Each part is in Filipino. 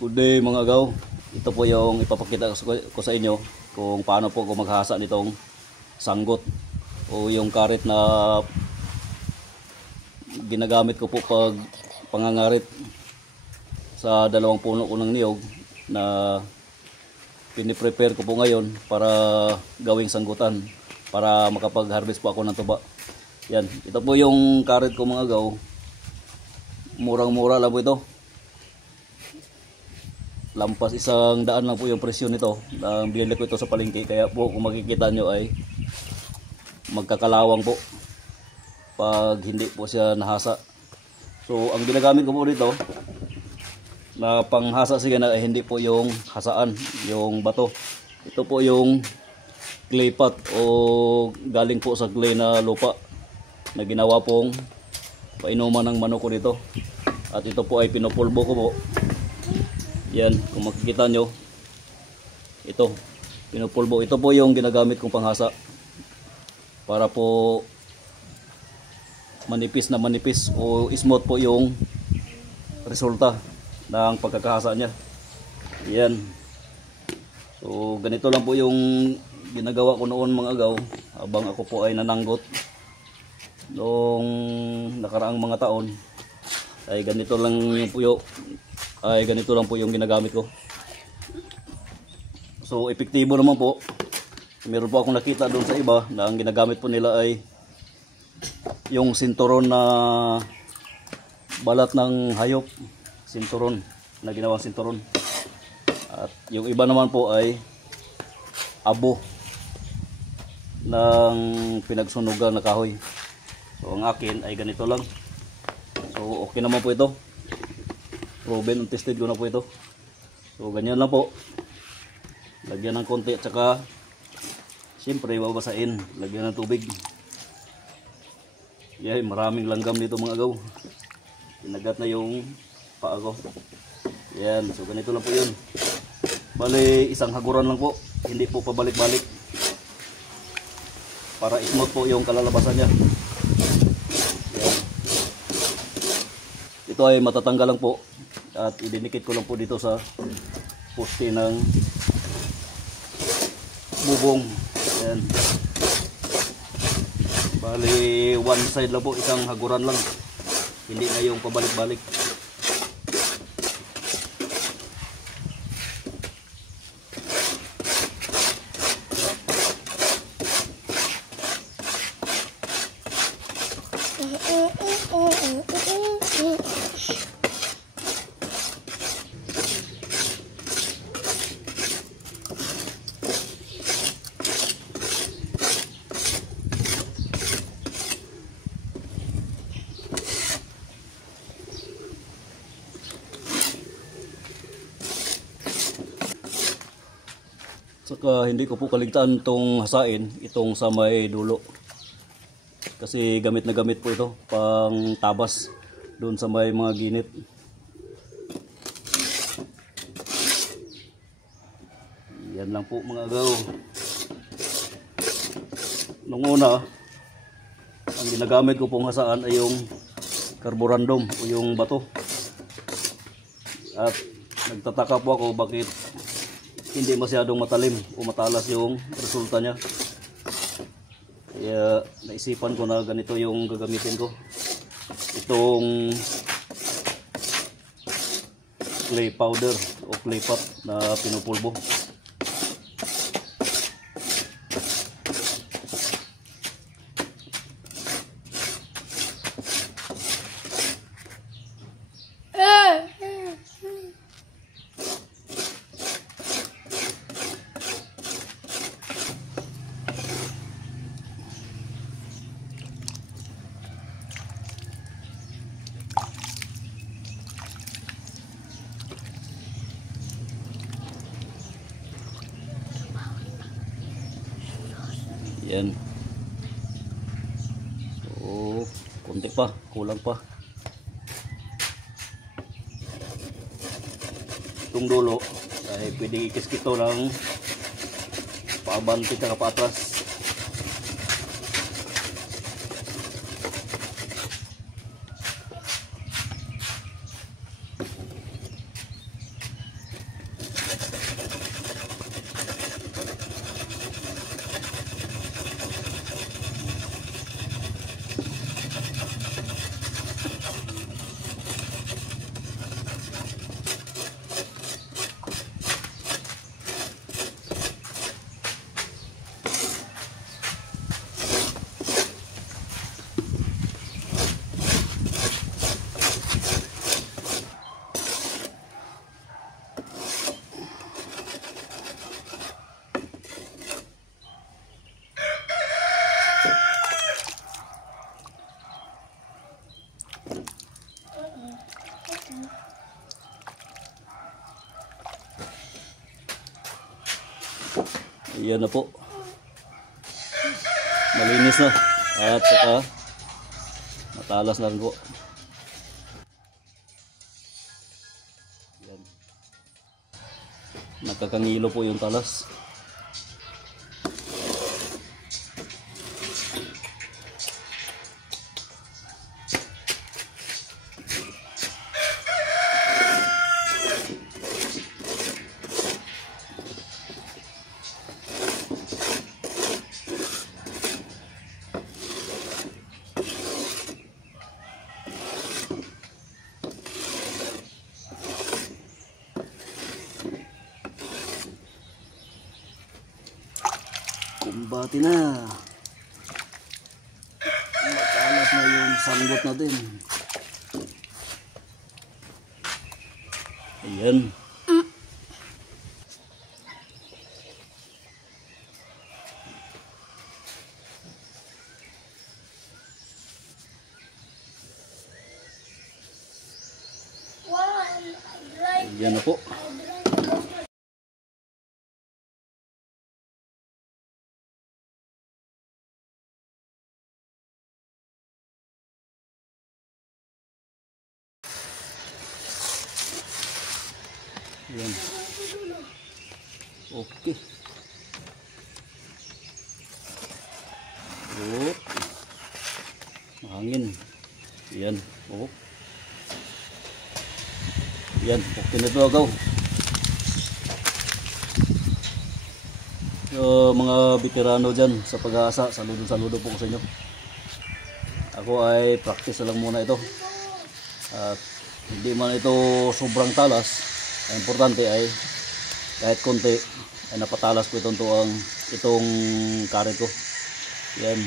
Good day mga agaw. Ito po yung ipapakita ko sa inyo kung paano po ako maghasa nitong sanggot o yung karet na ginagamit ko po pag pangangarit sa dalawang puno ko ng niyog na piniprepare ko po ngayon para gawing sanggutan para makapag-harvest po ako ng tuba. Yan, ito po yung karet ko mga agaw. Murang-mura lang po ito. Lampas 100 lang po yung presyo nito. Binili ko ito sa palengke, kaya po kung makikita nyo ay magkakalawang po pag hindi po siya nahasa. So ang ginagamit ko po dito na panghasa sige na hindi po yung hasaan, yung bato. Ito po yung clay pot o galing po sa clay na lupa na ginawa pong painuman ng manok ko dito. At ito po ay pinupulbo ko po. Yan, kung makikita nyo, ito, pinupulbo. Ito po yung ginagamit kong panghasa para po manipis na manipis o smooth po yung resulta ng pagkakahasa niya. Yan. So, ganito lang po yung ginagawa ko noon mga agaw habang ako po ay nananggot noong nakaraang mga taon. Ay ganito lang yung ginagamit ko. So epektibo naman po. Meron po akong nakita doon sa iba na ang ginagamit po nila ay yung sinturon na balat ng hayop, sinturon na ginawang sinturon. At yung iba naman po ay abo ng pinagsunugan na kahoy. So ang akin ay ganito lang. So okay naman po ito. Proven and tested ko na po ito. So ganyan lang po. Lagyan ng konti at saka siyempre babasain. Lagyan ng tubig. Yan, maraming langgam dito mga agaw. Pinagat na yung paa ko. Yan, so ganito lang po yun. Bali isang haguran lang po. Hindi po pabalik-balik. Para smooth po yung kalalabasan niya. Ito ay matatanggal lang po at idinikit ko lang po dito sa poste ng bubong. Ayan. Bali one side lang po, isang haguran lang, hindi na yung pabalik-balik. Saka hindi ko po kaligtaan itong hasain, itong sa may dulo. Kasi gamit na gamit po ito pang tabas doon sa may mga ginit. Yan lang po mga agaw. Nung una, ang ginagamit ko pong hasaan ay yung carborundum o yung bato. At nagtataka po ako bakit hindi masyadong matalim o matalas yung resulta niya. Kaya naisipan ko na ganito yung gagamitin ko. Itong clay powder o clay pot na pinupulbo. Yan. So, konti pa, kulang pa. Itong dulo ay pwede ikiskito ng paabante at paatras. Ayan na po. Malinis na. At saka matalas na rin po. Ayan. Nakakangilo po yung talas. Kumbati na. Matalas na yung sanggot natin. Ayan. Ayan na po. Ayan. Okay. Oh. Mahangin. Ayan. Oh. Ayan. Okay na ito agaw. So, mga veterano dyan sa pag-aasa, saludo po ko sa inyo. Ako ay practice lang muna ito. At hindi man ito sobrang talas. Ang importante ay kahit konti ay napatalas ko itong karet ko. Yan.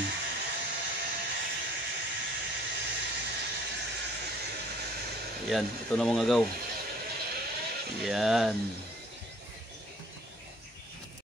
Yan, ito na mga gaw. Yan.